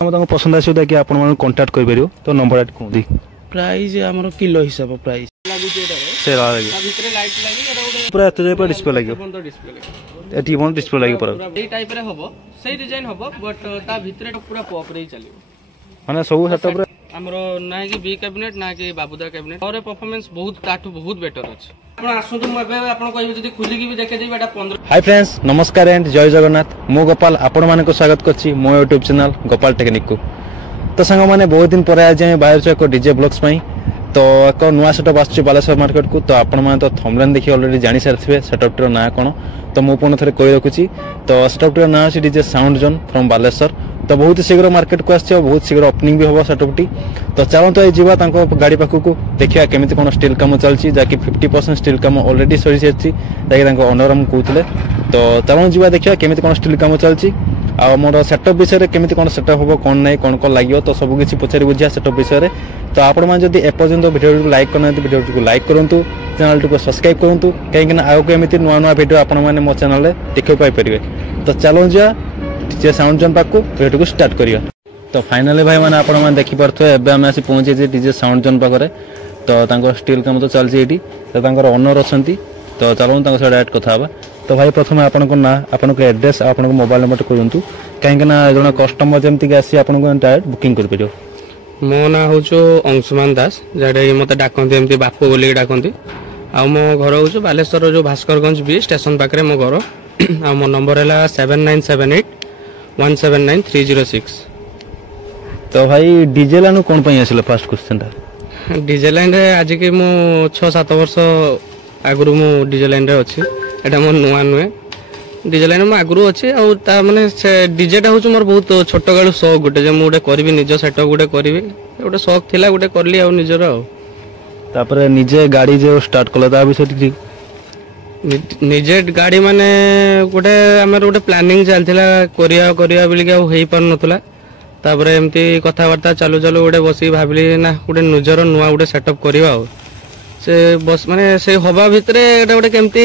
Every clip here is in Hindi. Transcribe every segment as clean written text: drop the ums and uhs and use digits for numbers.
पसंद आसो कि आप कांटेक्ट कर तो नंबर कहते प्राइस हमर किलो हिसाब प्राइस पूरा एत डिस्प्ले लगे एटी बन डिस्प्ले लगे पूरा ए टाइप रे हबो सही डिजाइन हबो बट ता भितरे पूरा पॉप रे चलियो माने सब सेटअप रे हमरो ना कि बी कैबिनेट ना कि बाबूदा कैबिनेट और परफॉर्मेंस बहुत ताठू बहुत बेटर अछि आपण आसुतु म एबे आपण कहबे जदी खुली की भी देखे देबा एटा 15। हाय फ्रेंड्स नमस्कार एंड जय जगन्नाथ मो गोपाल आपण माने को स्वागत करछि मो YouTube चैनल गोपाल टेक्निक को। तो संग माने बहुत दिन पर आज बाहर छ को डीजे ब्लॉग्स पई तो एक नुआ सेटअप आछी बालेश्वर मार्केट को। तो आपण माने तो थंबनेल देखि ऑलरेडी जानि सारथिबे सेटअप रो ना कोन तो मो पुन थरे कहि रखुछि। तो सेटअप रो ना अछि DJ sound zone from Baleshwar. तो बहुत शीघ्र मार्केट को आछे बहुत शीघ्र ओपनिंग भी होबो सेटअप टी। तो चलो तो जीवा तांको गाड़ी पाखु को देखिया केमिति कोन स्टील काम चलछि जाकि 50% स्टील काम ऑलरेडी सरी सेछि जाकि तांको ओनर हम कहउतले। तो चलो जीवा देखिया केमिति कोन स्टील काम चलछि आ मोर सेटअप विषय रे केमिति कोन सेटअप होबो कोन नै कोन को लागियो तो सब किछि पछारी बुझिया सेटअप विषय रे। तो आपण मान जदी एपर्यंत वीडियो को लाइक करना वीडियो को लाइक करंतु चैनल को सब्सक्राइब करंतु कहीं ना आउ केमिति नुआ नुआ वीडियो आपण माने मो चैनल रे देखै पाइ परिबे। तो चलो जा जे साउंड जन पाक को वीडियो को स्टार्ट करिया। तो फाइनली भाई माने आपण मान देखि परथो एबे हम आसी पहुंचे जे डीजे साउंड जन पाक रे। तो तांको स्टील काम तो चलछि एठी तो तांकर ओनर अछंती। तो चलो तांको से डायरेक्ट कथा हबा। तो भाई प्रथम आपन को ना आपन को एड्रेस आपन को मोबाइल नंबर कहंतु कहीं ना जण कस्टमर जेमति के आसी आपन को डायरेक्ट बुकिंग कर परियो। मो ना होचो अंशुमान दास जेडे मते डाकंती एमती बापू बोली डाकंती आ मो घर होचो बालेश्वर जो भास्करगंज बी स्टेशन पाकरे मो घर आ मो नंबर हैला 7978 179306। तो भाई डीजे लाइन कोन पई आसिलो फर्स्ट क्वेश्चन ता डीजे लाइन रे आज के मो 6-7 वर्ष आगुरु मो डीजे लाइन रे अछि एटा मो नुआ नुए डीजे लाइन में आगुरु अच्छे आ माने से डीजेटा हूँ मोर बहुत छोट गाड़ू शौक गोटे जे मुझे करी निज सेटअप गोटे करी गोटे शौक थिला गोटे करली आ निजर तापर निजे गाड़ी जो स्टार्ट कला ता विषय निजे गाड़ी माने गोटे आमर गोटे प्लानिंग चलथिला करिया करिया बिलिक आ हेई पार नथला तापर एमती कथा वार्ता चालू चालू गोटे बसी भाबली ना गोटे निजर नुआ गोटे सेटअप करिवा से बस माने से हवा भितरे एटा गोटे केमती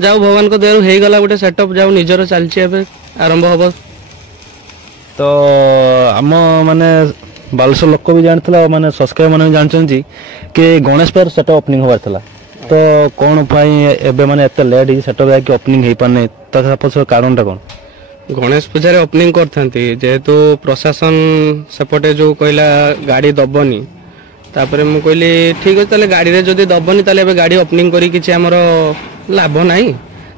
जाऊ भगवान को देरु हेई गला गोटे सेटअप जाऊ निजर चलछि एबे आरंभ होबो। तो हम माने बालेश्वर लोक भी जानथला माने सब्सक्राइब माने जानछन जी कि गणेश पर सेटअप ओपनिंग होबार थला तो कोन पई एबे माने एते लेट ही सेटअप जाके ओपनिंग हेई पाने त पछ कारणटा कोन गणेश पूजा रे ओपनिंग करथांती जेहेतु प्रशासन सेपटे जो कहला गाड़ी दबनी तापर मु कहली ठीक अछि तले गाड़ी रे जदी दबनी तले एबे गाड़ी ओपनिंग करी किछि हमर लाभ नाही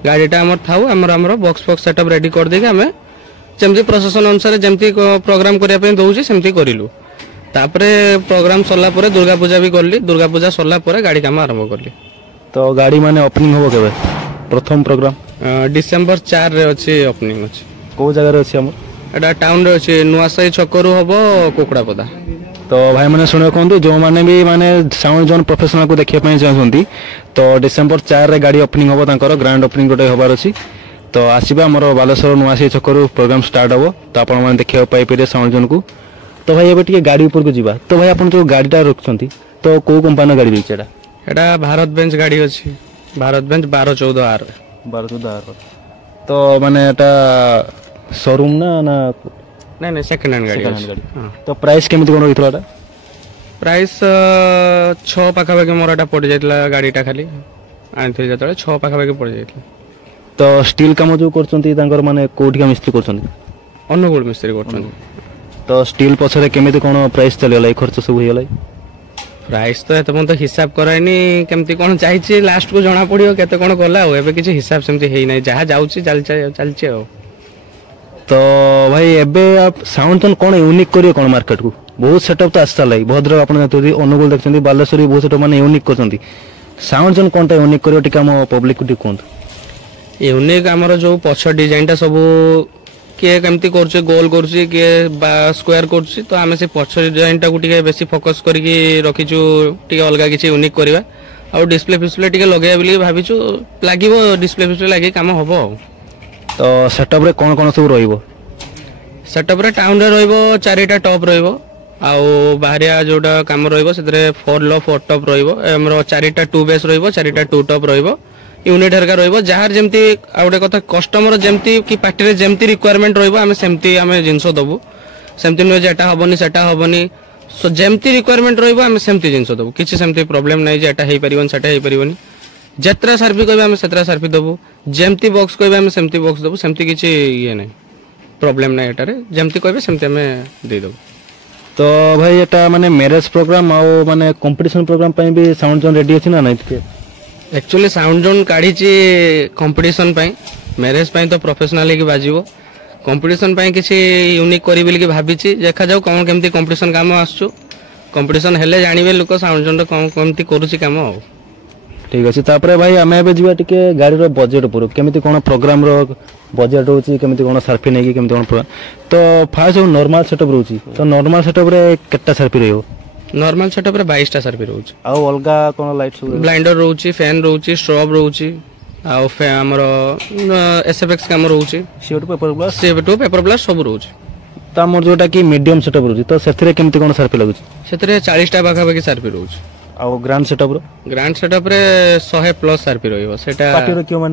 गाड़ीटा हमर थाउ हमर बॉक्स बॉक्स सेटअप रेडी कर देके हमें जेमती प्रशासन अनुसार जेमती प्रोग्राम करिया पे दउछि सेमती करिलु। तापर प्रोग्राम सरला परे दुर्गा पूजा भी करली दुर्गा पूजा सरला परे गाड़ी काम आरंभ करली। तो गाड़ी माने ओपनिंग होबो केबे प्रथम प्रोग्राम डिसेंबर 4 रे अछि ओपनिंग अछि को जगह रे अछि हमर एटा टाउन रे अछि नुआसाई छकरू होबो कोकड़ा पदा। तो भाई मैंने शुणे कहते जो मैंने भी माने साउंड जोन प्रोफेशनल को देखिए चाहती तो डिसेंबर 4 रे गाड़ी ओपनिंग हम तांकर ग्रांड ओपनिंग गोटे हबार अच्छी। तो आसवा आम बालेश्वर नुआसी छकरू प्रोग्राम स्टार्ट हम तो आप देखा पाइपर साउंड जोन को। तो भाई एबे टिके गाड़ी ऊपर को जीवा तो भाई आप जो गाड़ीटा रखुंत तो कौ कंपानी गाड़ी रही एटा भारत बेंच गाड़ी अच्छी भारत बेंच 1214R 1214R। तो माने एटा शोरूम ना ना नहीं नहीं सेकंड हैंड गाड़ी तो प्राइस केमिति कोन रहितला प्राइस 6 पाखा बाकी मोरटा पड़ जाइतला गाड़ीटा खाली आनथे जतले 6 पाखा बाकी पड़ जाइतला। तो स्टील काम जो करचंती तांकर माने कोठिका मिस्त्री करचंती अनुगुण मिस्त्री करचंती। तो स्टील पछरे केमिति कोन प्राइस चलेला खर्च सब होइला प्राइस तो एत तो हिसाब कराइनी केमती कोन चाहिछि लास्ट को जणा पड़ियो केते कोन गला हो एबे किछि हिसाब सेमती हेइ नै जहा जाउछि चलछि हो। तो भाई एबे आप साउंड टोन कोन यूनिक करियो कोन मार्केट को बहुत सेटअप तो आस्ता लाई भद्रक आपण जतोदी अनुगुल देखछंती बालेश्वरी बहुत सेटअप माने यूनिक करछंती साउंड टोन कोनटा यूनिक करियो टिका हम पब्लिक को कोंत यूनिक हमर जो पछ डिजाइनटा सब के केमती करछ गोल करछ के स्क्वायर करछ तो हमें से पछ डिजाइनटा को टिके बेसी फोकस करके रखिछु टिके अलगा किछि यूनिक करबा आ डिस्प्ले फिस्प्ले टिके लगाय बिली भाबिछु लागिवो डिस्प्ले फिस्प्ले लागि काम होबो। तो सेटअप रे कोन सब रहिबो सेटअप रे टाउन रे रहिबो 4टा टॉप रहिबो आउ बाहरिया जोटा काम रहिबो सेतरे 4 लो 4 टॉप रहिबो हमरो 4टा 2 बेस रहिबो 4टा 2 टॉप रहिबो यूनिट हरका रहिबो जहार जेमती आ गोटे कथा कस्टमर जेमती कि पार्टी रे जेमती रिक्वायरमेंट रहिबो हमें सेमती हमें जिंसो दबु सेमती नुहे जेटा हबनी सेटा हबनी सो जेमती रिक्वायरमेंट रहइबो आमे सेमती जिंस दबो किछि सेमती प्रॉब्लम नै जे एटा हेइ परिबन सेटा हेइ परिबनी जेत्रा सर्फी कहबे आमे सेत्रा सर्फी दबो जेमती बॉक्स कहबे आमे सेमती बॉक्स दबो सेमती किछि ये नै प्रॉब्लम नै एटारे जेमती कहबे सेमती आमे दे दबो तो भाई एटा माने मैरिज प्रोग्राम आ माने कंपटीशन प्रोग्राम पई भी साउंड जोन रेडी अछि ना नै एक्चुअली साउंड जोन काढी छि कंपटीशन पई मैरिज पई तो प्रोफेशनल की बाजिबो कंपटीशन पई किछि यूनिक करी बिल की भाबी छि देखा जाऊ कोन केमती कंपटीशन काम आसछु कंपटीशन हेले जानिबे लोक साउंड जोन कोन केमती करूछि काम आ ठीक अछि तापरे भाई हमें एबे जिबा टिके गाड़ी रो बजट पुरो केमती कोन प्रोग्राम रो बजट होची केमती कोन सर्फी नै की केमती कोन तो फास्ट नॉर्मल सेटअप रहउची तो नॉर्मल सेटअप रे केटा सर्फी रहयो नॉर्मल सेटअप रे 22 टा सर्फी रहउची आ अलगा कोन लाइट सब ब्लाइंडर रहउची फैन रहउची स्ट्रॉब रहउची आ फे हमर एसएफएक्स काम रहउची सीएफ2 पेपर प्लस सब रहउची ता मोर जोटा की मीडियम सेटअप रहउची तो सेथरे केमती कोन सर्फी लागुची सेथरे 40 टा बाखा बाकी सर्फी रहउची आ ग्रांड सेटअप रे 100 प्लस सर्फी रहइबो सेटा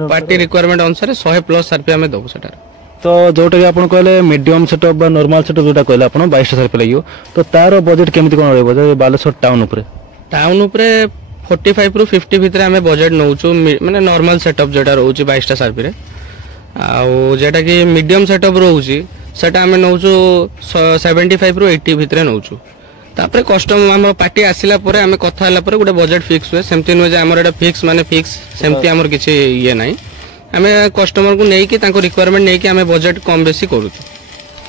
पार्टी रिक्वायरमेंट अनुसार 100 प्लस सर्फी हमें दबो सेटा तो जोटा कि आपण कहले मीडियम सेटअप बा नॉर्मल सेटअप जोटा कहले आपण 22 सर्फी लागियो तो तार बजट केमती कोन रहइबो जे बालेश्वर टाउन ऊपर 45 रु 50 भितर हमें बजट नउचो माने नॉर्मल सेटअप जेटा रहउची 22 टा सर्फी रे आ जेटा कि मीडियम सेटअप रहउची सेटा हमें नउचो 75 रु 80 भितर नउचो तापरे कस्टमर हम पार्टी आसिला परे हमें कथा हला परे गोटे बजट फिक्स हुए सेमती न जे हमर एटा फिक्स माने फिक्स सेमती हमर किछि ये नाही हमें कस्टमर को नेई कि ताको रिक्वायरमेंट नेई कि हमें बजट कम बेसी करू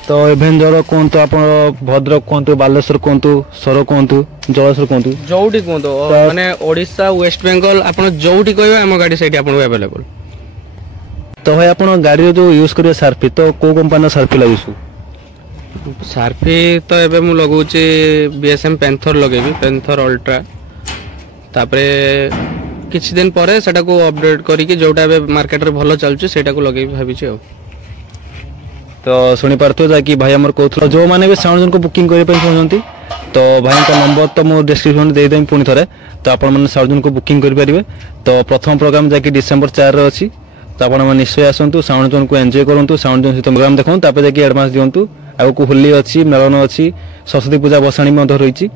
तो एभेंजर कोंतो आपण भद्रक कोंतो बालेश्वर कोंतो सर कोंतो जलेश्वर कोंतो जोउटी कोंतो माने ओडिसा वेस्ट बेंगल आपण जोउटी कहबे हम गाडी सेठी आपण अवेलेबल तो भाई आपण गाडी जो यूज करियो सर्फी तो को कंपनी सर्फी लागिसु सर्फी तो एबे मु लगौची बीएसएम पेंथर लगेबी पेंथर अल्ट्रा तापरे किछि दिन परे सेटा को अपडेट करी कि जोटा एबे मार्केट रे भलो चलछु सेटा को लगेबी भाबी छी तो सुनी पारतो जा कि भाई हमर कोथलो जो माने भी साउंड जोन को बुकिंग करे पई पहुंचंती तो भाई का नंबर तो मो डिस्क्रिप्शन दे देम पुनी थरे तो आपण माने साउंड जोन को बुकिंग करि परिबे तो प्रथम प्रोग्राम जा कि डिसेंबर 4 रे अछि तो आपण माने निश्चय आसंतु साउंड जोन को एन्जॉय करंतु साउंड जोन सहित प्रोग्राम देखन तापे जा कि एडवांस दियंतु आगु को होली अछि मेलन अछि सरस्वती पूजा बसाणी मध रहिछि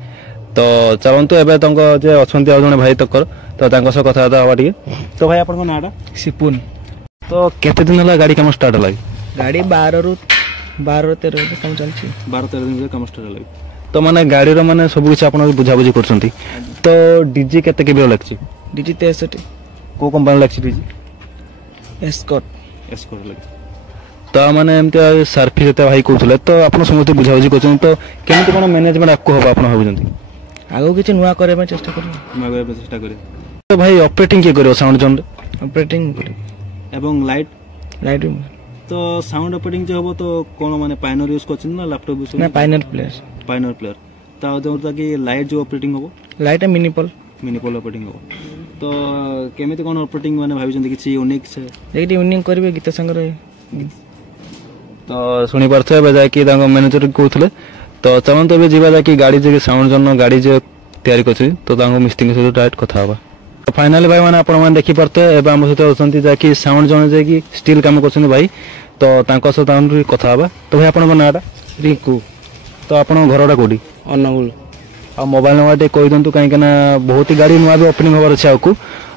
तो चलंतु एबे तंग जे अछंती आ जने भाई तकर तो तांको से कथा हवा टिके तो भाई आपण को नाडा सिपुन तो केते दिन होला गाड़ी काम स्टार्ट लागि गाड़ी 12 रु 13 काम चलछि 12-13 दिन काम स्टार्ट लागि तो माने गाड़ी रो माने सब कुछ आपण बुझा बुझी करछंती तो डीजे केते के लागछि डीजे 63 को कंपनी लागछि डीजे एस्कॉर्ट लागछि तो माने एमते सर्फी जते भाई कहउथले तो आपण समस्त बुझा बुझी करछन तो केमते कोन मैनेजमेंट आपको होबा आपण भाबुजंती आगो किछ नुवा करे में चेष्टा करी तो भाई ऑपरेटिंग के करियो साउंड जोन ऑपरेटिंग करी एवं लाइट तो साउंड ऑपरेटिंग जो हो तो कोन माने पाइनर यूज करछन ना लैपटॉप यूज ना पाइनर प्लेयर ता जोरता कि लाइट जो ऑपरेटिंग हो लाइट मिनिपल ऑपरेटिंग हो तो केमिति कोन ऑपरेटिंग माने भाबिजंती किछ यूनिक से देखि यूनिक करबे गीत संग रे तो सुनी परथे बजा कि तांको मैनेजर कहउथले तो चलन तो जीवा जा कि गाड़ी जे साउंड जन गाड़ी जे तयारी करछि तो तांको मिस्त्री से डायरेक्ट कथा होबा तो फाइनली भाई माने आपण माने देखि परथे एबे हम सहित होसंती जा कि साउंड जन जे कि स्टील काम करछन भाई तो तांको से तांको कथा होबा तो भाई आपण को नाडा रिंकू तो आपण घरडा कोडी अनुगुल आ मोबाइल नंबर दे कहि दंतु काहे ना बहुत ही गाड़ी नुवा भी ओपनिंग होबार छै आकु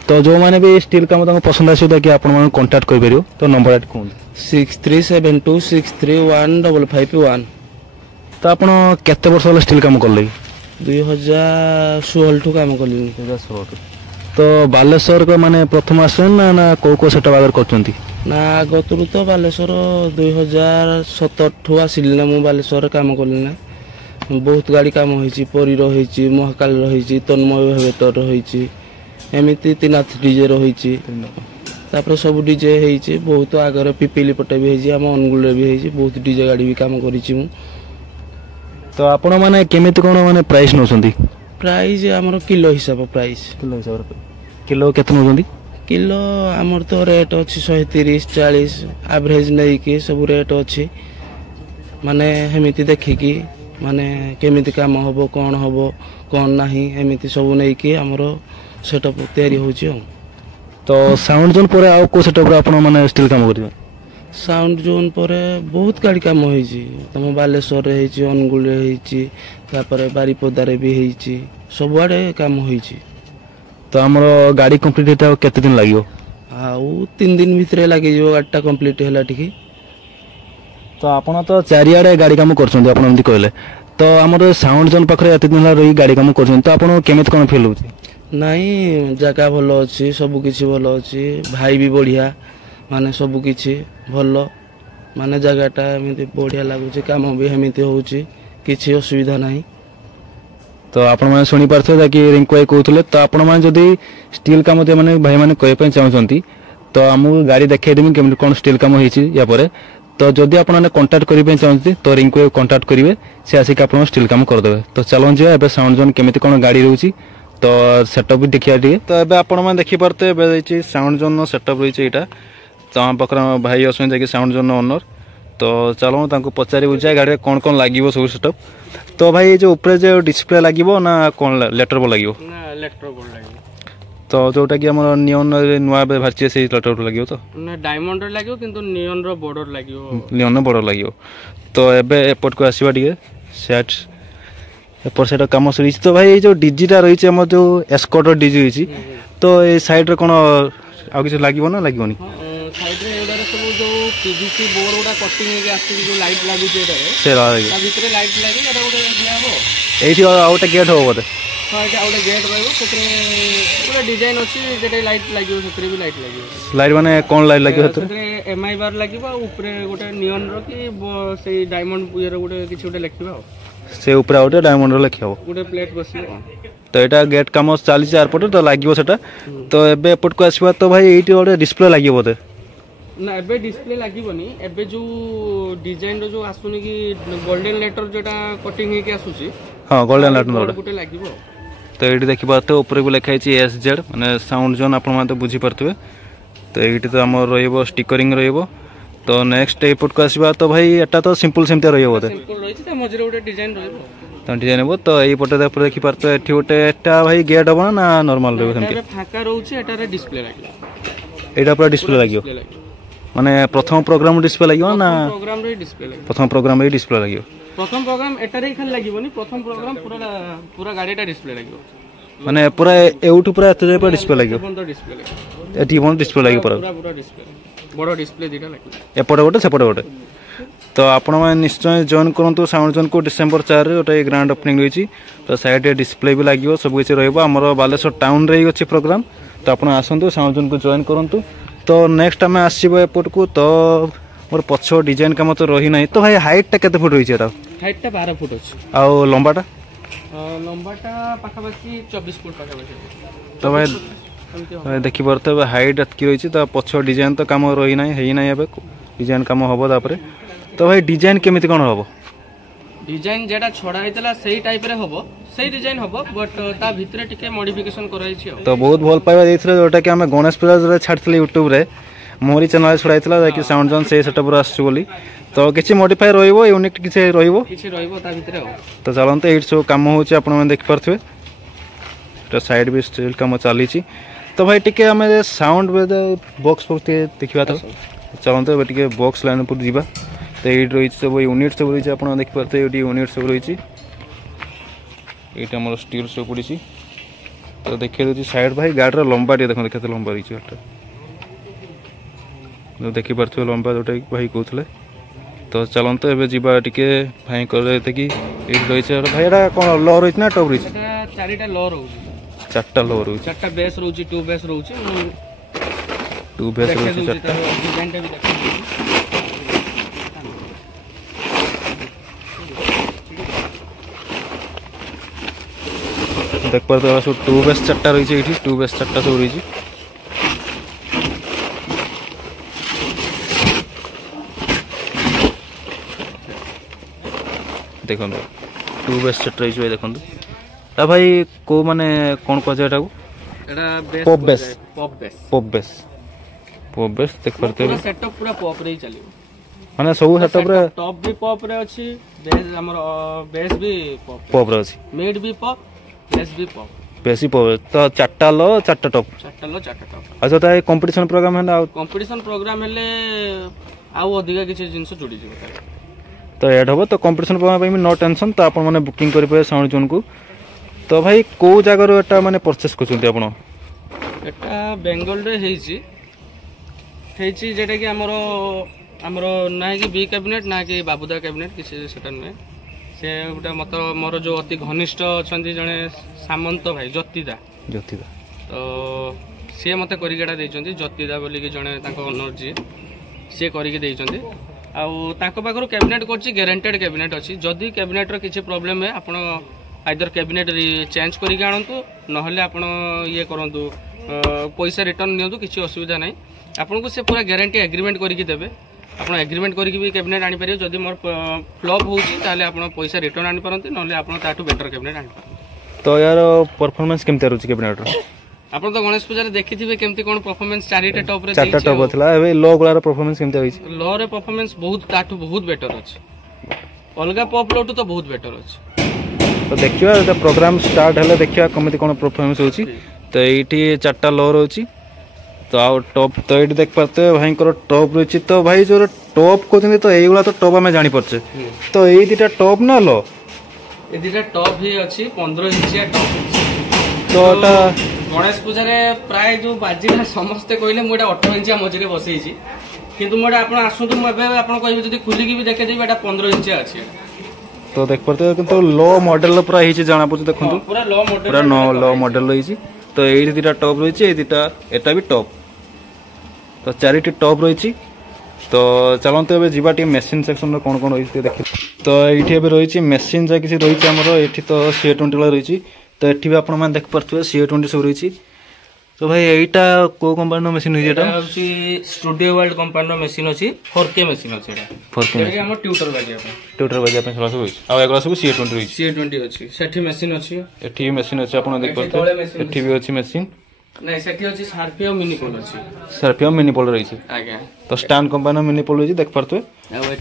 तो जो माने भी स्टील काम तांको पसंद आसी कि आपण माने कांटेक्ट करि परियो तो नंबर एट कोन 6372631551 तो आपण केते वर्ष होला स्टील काम करले 2016 ठु काम करली 2016 तो बालेश्वर को माने प्रथम आसन ना को सेटा बागर करचंती ना गतरु तो बालेश्वर 2017 ठु आसिली ना मु बालेश्वर काम करली ना बहुत गाड़ी काम होईची परी रहिची महाकाल रहिची तन्मय भेटर रहिची एमिति तीनाथ डीजे रहिची तापर सब डीजे हेइची बहुत आगर पिपिली पटे भी हेइची हम अनुगुल रे भी हेइची बहुत डीजे गाड़ी भी काम करिची मु तो आपण माने केमिति कोन माने प्राइस नोसंती प्राइस हमर किलो हिसाब प्राइस किलो केते नोसंती किलो हमर तो रेट अछि 130 40 एवरेज नै कि सब रेट अछि माने हेमिति देखि कि माने केमिति काम होबो कोन नाही हेमिति सब नै कि हमर सेटअप तयारी होछि तो साउंड जोन पर आउ को सेटअप रे आपण माने स्टील काम करियो साउंड जोन पर बहुत गाड़ी काम होइछि तम बालेश्वर रे हेछि अनुगुल रे हेछि तापर बारीपदा रे भी हेछि सबआडे काम होइछि तो हमर गाड़ी कंप्लीट हेता केते दिन लागियो आउ 3 दिन भितरे लागि जो गाडीटा कंप्लीट हैला ठीक तो आपण तो चारिआडे गाड़ी काम करछन्ती आपण एमती कहले तो हमर साउंड जोन पाखरे एते दिन रही गाड़ी काम करछन तो आपण केमित कोन फील होछि नहीं जगह भल अच्छी सब किछि भल अच्छी भाई भी बढ़िया माने सब किछि भल माने जगहटा एमती बढ़िया लागुछि काम भी एमती होछि किछि असुविधा नहीं तो आपण माने सुनी पारथो कि रिंकू भाई कहउतले तो आपण माने जदी स्टील काम दे माने भाई माने कहे पय चाहछन्ती तो हमु गाड़ी देखाइ देमी केमति कोन स्टील काम होइछि या परे तो जदि आपण माने कांटेक्ट करि पय चाहछन्ती तो रिंकू भाई कांटेक्ट करिवे से आसी के आपण स्टील काम कर देबे तो चलों जे एबे साउंड जोन केमति कोन गाड़ी रहउछि तो सेटअप भी देखिया टिके तो एबे आपण माने देखि परते एबे दैछि साउंड जोन नो सेटअप रहिछि एटा तो हम पकरा भाई असन जे कि साउंड जोन नो ओनर तो चलो तांको पचारि बुझाय गाड़ी कोन कोन लागिवो सब सेटअप तो भाई जो ऊपर जो डिस्प्ले लागिवो ना कोन लेटर बोर्ड लागिवो ना इलेक्ट्रो बोर्ड लागिवो तो जोटा कि हमर नियन नुआ बे भारतीय से लेटर बोर्ड लागिवो तो ना डायमंड रे लागिवो किंतु नियन रो बॉर्डर लागिवो नियन बॉर्डर लागिवो तो एबे एपोर्ट को आसीबा टिके सेट एपर सेट काम सरी तो भाई जो डिजिटा रही हम जो एस्कॉर्ट डीजी रही तो ए साइड रे कोन आ किछ लागिवो ना लागिवोनी साइड रे एडा सब जो पीवीसी बोर्ड उडा कटिंग के आसी जो लाइट लागु जे रे से लागी ता भीतर लाइट लागी एडा उडा दिया हो एठी आउटा गेट हो बोते हां एटा उडा गेट रहबो सेतरे पूरा डिजाइन अछि जेटे लाइट लागियो सेतरे भी लाइट लागियो लाइट माने कोन लाइट लागियो सेतरे एमआई बार लागिबो ऊपर गोटे नियन रो कि से डायमंड पुयर गोटे किछ गोटे लिखिबा हो से ऊपर आउटे डायमंड रो लिखिबो गोटे प्लेट बसिबो तो एटा गेट काम चाली चार पटे तो लागिवो सेटा तो एबे एपोर्ट को आसीबा तो भाई एठी ओडे डिस्प्ले लागिवो बोते ना एबे डिस्प्ले लागिबोनी एबे जो डिजाइन रो जो आसुनी कि गोल्डन लेटर जोटा कटिंग हे के आसुची हां गोल्डन लेटर गोटे लागिबो तो एठी देखि पातो ऊपर को लिखाई छि एसजेड माने साउंड जोन आपण माने बुझी परतबे तो एठी तो हमर रहइबो स्टिकरिंग रहइबो तो नेक्स्ट एपोर्ट को आसीबा तो भाई एटा तो सिंपल सेमते रहइबो बोते सिंपल रहिछि त मजरे गोटे डिजाइन रहइबो तो डिजाइन हो तो एई पटे ऊपर देखि परतो एठी गोटे एटा भाई गेट हो ना नॉर्मल रहइबो सेमते एटा फाका रहउछि एटा रे डिस्प्ले लागियो एटा पूरा डिस्प्ले लागियो माने प्रथम प्रोग्राम डिस्प्ले लागियो ना प्रोग्राम रे डिस्प्ले लागियो प्रथम प्रोग्राम रे डिस्प्ले लागियो प्रथम प्रोग्राम एटा रे खाली लागिबोनी प्रथम प्रोग्राम पूरा पूरा गाडीटा डिस्प्ले लागियो माने पूरा एउटू पूरा एते जे पर डिस्प्ले लागियो बंद डिस्प्ले लागियो एठी बन डिस्प्ले लागियो पूरा पूरा डिस्प्ले बड़ डिस्प्ले दिटा लागियो एपटे गोटे सेपटे गोटे तो आपण माने निश्चय जॉइन करंतु साउंड जोन को डिसेंबर 4 रे गोटे ग्रांड ओपनिंग रहिछि तो साइड रे डिस्प्ले भी लागियो सब किछ रहइबो हमर बालेश्वर टाउन रे अछि प्रोग्राम तो आपण आसंतु साउंड जोन को जॉइन करंतु तो नेक्स्ट आम आसबो एपोर्ट को तो मोर पछ डिजाइन काम तो रही नहीं तो भाई हाइट टा केते फुट रही है हाइट टा 12 फुट अछि आ लंबाटा पाखापाखि 24 फुट पाखापाखि तो भाई देखि परते हाइट एतकी रही तो पछ डिजाइन तो काम रही नहीं है नहीं एबे डिजाइन काम हबो तापरे तो भाई डिजाइन केमिति कोन हबो डिजाइन जेटा छडा हैतला सेही टाइप रे हबो सेही डिजाइन हबो बट ता भितरे टिके मॉडिफिकेशन कराई छी तो बहुत भल पाइबा देथले जोटा कि हमें गणेश पूजा रे छाडथले YouTube रे मोरी चैनल छडाइतला कि साउंड जोन से सेटअप रे आसु बोली तो किछि मॉडिफाई रहइबो यूनिक किछि रहइबो ता भितरे हो तो चलंते एट सब काम होछि आपण मन देख परथबे तो साइड भी स्टील काम चली छी तो भाई टिके हमें साउंड बॉक्स पते देखिबा तो चलंते टिके बॉक्स लाइन पर जीवा तो ये रही सब यूनिट सब रही आप देखिपे ये यूनिट सब रही ये स्टील सब पड़ी तो देखिए दूसरी साइड भाई गाड़ी लंबा टे देख देखते लंबा रही जो देखिपे लंबा जोटा भाई कहते तो चलते एवं जीवा टे भाई कहते कि ये रही भाई एटा कौन लो रही ना टप रही चारिटा लो रो चार्टा लो रही चार्टा बेस रोची टू बेस रोची टू बेस रही चार्टा डिजाइन टा भी देख पारे तो सब टू बेस चार्टा रही है टू बेस चार्टा सब रही देखो टू बेस चार्टा रही देखो भाई को माने कौन कह जाए पॉप बेस पॉप बेस देख पारे पूरा सेटअप पूरा पॉप रे चलियो माने सब सेटअप रे टॉप भी पॉप रे अछि बेस हमर बेस भी पॉप रे अछि मिड भी पॉप बेस भी पॉप बेसी पॉप तो चारटा लो चारटा टॉप चारटा टॉप अच्छा तो कंपटीशन प्रोग्राम है ना कंपटीशन प्रोग्राम हेले आउ अधिका किसी जिनस जोड़ी जीव तो ऐड हम तो कंपटीशन नो टेंशन तो आप बुकिंग करेंगे साउंड जोन को तो भाई कौ जगार एटा माने परचेस करछन्ती आपण एटा बेंगल रे हेची जेटा कि हमरो ना कि बी कैबिनेट ना कि बाबूदा कैबिनेट किसी सेटा नुहे से गोटे मत मोर जो अति घनिष्ठ अच्छा जड़े सामंत भाई ज्योतिदा तो सी मत करा ज्योतिदा बोलिक जड़े ओनर जी सी करके आखर कैबिनेट कर ग्यारंटेड कैबिनेट अच्छी जदि कैबिनेट किसी प्रोब्लेम है आप आइदर कैबिनेट चेंज करके आणतु नहले आप ये करूँ पैसा रिटर्न नियंतु किसी असुविधा ना आपको से पूरा ग्यारंटी एग्रीमेंट करके देवे आप एग्रीमेंट करके भी कैबिनेट आनीपर जदि मोर फ्लॉप होती आप पैसा रिटर्न आनीपारती ना आप बेटर कैबिनेट आनीपार तो यार परफॉर्मेंस केमती रहउछि कैबिनेट आप तो गणेश पूजा देखिथिबे केमती कोन परफॉर्मेंस चारिटा टॉप रे चारटा टॉप थला एबे लो गुलार परफॉर्मेंस केमती होइछि लो रे परफॉर्मेंस बहुत ताठू बहुत बेटर अछि अलगा पॉप लोटू तो बहुत बेटर अछि तो देखियो एटा प्रोग्राम स्टार्ट हले देखियो केमती कोन परफॉर्मेंस होछि तो एठी चारटा लो रहउछि तो आ टॉप तो एठी देख पाते भाई को टॉप रहउछि तो भाई जो टॉप कोथि तो एगुला तो टॉप हमें जानि परछे तो एई दिटा टॉप ना लो ए दिटा टॉप ही अछि 15 इंचिया टॉप तो एटा गणेश पूजा प्राय जो बाजिला समस्ते कहले मुझे 18 इंचिया मझे बसई किंतु मुझे आप आसतु मुझे खोलिकी भी देखेदेवी 15 इंचिया अच्छी तो देख पाते तो लो मॉडल पूरा ही जाना पड़े देखो पूरा लो मॉडल पूरा लो मॉडल रही तो ये दुटा टॉप रही एटा भी टॉप तो चारिटी टॉप रही तो चलते ए जीवा मेसीन सेक्शन कौन कौन रही देखिए तो ये रही मेसीन जहाँ किसी रही ये तो CA20 रही तो ये भी आप देख पारे CA20 सब रही तो भाई यहीटा को company machine studio world company machine अच्छी 4K मेसीन अच्छी 4K हम ट्यूटर बाजिया सब होई आ एगला सब CA20 रही CA20 अच्छी सेठी मेसीन अच्छी एठी मेसीन अच्छी आपण देख पारे एठी भी अच्छी मेसीन नहीं सेठी अच्छी सार्पियम मिनी पोल अच्छी सार्पियम मिनी पोल रही आज्ञा तो स्टैंड कंपनी मिनी पोल रही देख पारे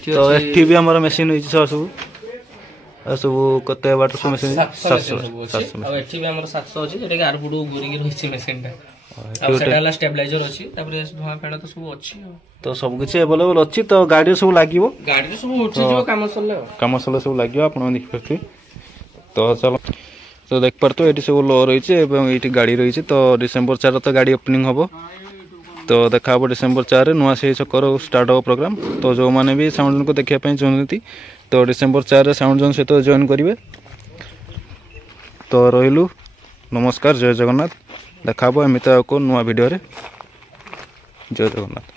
तो एठी भी हमर मेसीन रही सब सब कते वाट सब मशीन 700 एठी भी हमर 700 अछि जेटा के आरपुडू गुरिगी रहिछि मशीन टा अब सेटाला स्टेबलाइजर अछि तापर धुआ फेडा तो सब अछि तो सब किछ अवेलेबल अछि तो गाड़ी सब लागिवो गाड़ी सब उठी जो काम सले सब लागिवो आपण देख परथि तो चलो तो देख परतो एठी सब लो रहिछि एवं एठी गाड़ी रहिछि तो डिसेंबर 4 तो गाड़ी ओपनिंग हबो तो देखा डिसेंबर 4 नुआ से चक्कर स्टार्ट हो प्रोग्राम तो जो माने भी साउंड को देखिया पई चाहती तो डिसेंबर 4 साउंड जोन सहित जॉइन करेंगे तो रही नमस्कार जय जगन्नाथ देखा एमती नुआ वीडियो जय जगन्नाथ।